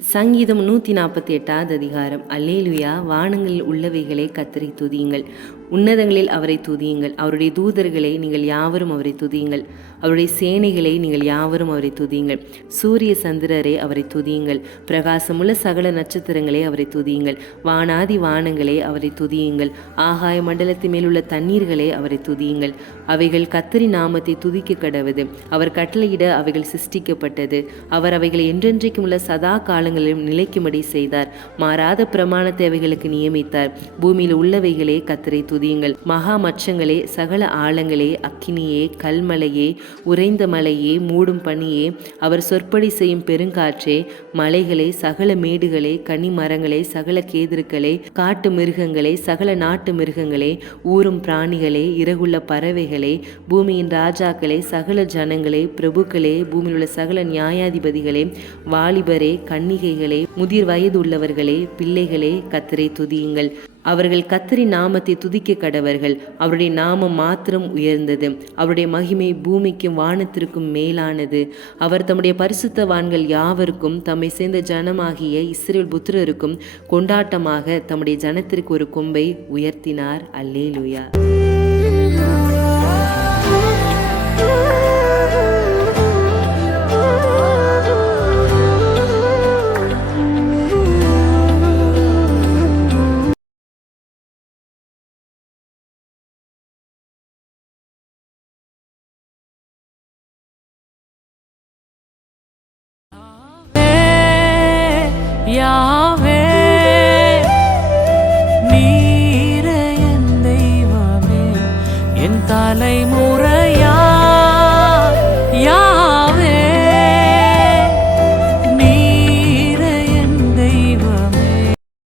சங்கீதம் 148 அதிகாரம். அல்லேலுயா. வானங்களில் உள்ளவைகளே கர்த்தரை துதியுங்கள், உன்னதங்களில் அவரை துதியுங்கள். அவருடைய தூதர்களே, நீங்கள் யாவரும் அவரை துதியுங்கள். அவருடைய சேனைகளை நீங்கள் யாவரும் அவரை துதியுங்கள். சூரிய சந்திரரே, அவரை துதியுங்கள். பிரகாசமுள்ள சகல நட்சத்திரங்களே, அவரை துதியுங்கள். வானாதி வானங்களே, அவரை துதியுங்கள். ஆகாய மண்டலத்தின் மேலுள்ள தண்ணீர்களே, அவரை துதியுங்கள். அவைகள் கர்த்தரின் நாமத்தை துதிக்க கடவது. அவர் கட்டளையிட அவைகள் சிருஷ்டிக்கப்பட்டது. அவர் அவைகளை என்றென்றைக்கும் உள்ள சதா காலங்களிலும் நிலைக்கும்படி செய்தார். மாறாத பிரமாணத்தை அவைகளுக்கு நியமித்தார். பூமியில் உள்ளவைகளே, கர்த்தரை துதியுங்கள். மகா மச்சங்களே, சகல ஆழங்களே, அக்கினியே, கல்மலையே, உறைந்த மலையே, மூடும் பனியே, அவர் சொற்படி செய்யும் பெருங்காற்றே, மலைகளே, சகல மேடுகளே, கனி மரங்களே, சகல கேதுருக்களே, காட்டு மிருகங்களே, சகல நாட்டு மிருகங்களே, ஊரும் பிராணிகளே, இறகுள்ள பறவைகளே, பூமியின் ராஜாக்களே, சகல ஜனங்களே, பிரபுக்களே, பூமியில் உள்ள சகல நியாயாதிபதிகளே, வாலிபரே, கன்னிகைகளே, முதிர் வயது உள்ளவர்களே, பிள்ளைகளே, கர்த்தரை துதியுங்கள். அவர்கள் கர்த்தரின் நாமத்தை துதிக்க கடவர்கள். அவருடைய நாமம் மாத்திரம் உயர்ந்தது. அவருடைய மகிமை பூமிக்கும் வானத்திற்கும் மேலானது. அவர் தம்முடைய பரிசுத்தவான்கள் யாவருக்கும் தம்மை சேர்ந்த ஜனமாகிய இஸ்ரவேல் புத்திரருக்கும் கொண்டாட்டமாக தம்முடைய ஜனத்திற்கு ஒரு கொம்பை உயர்த்தினார். அல்லேலூயா. யாவே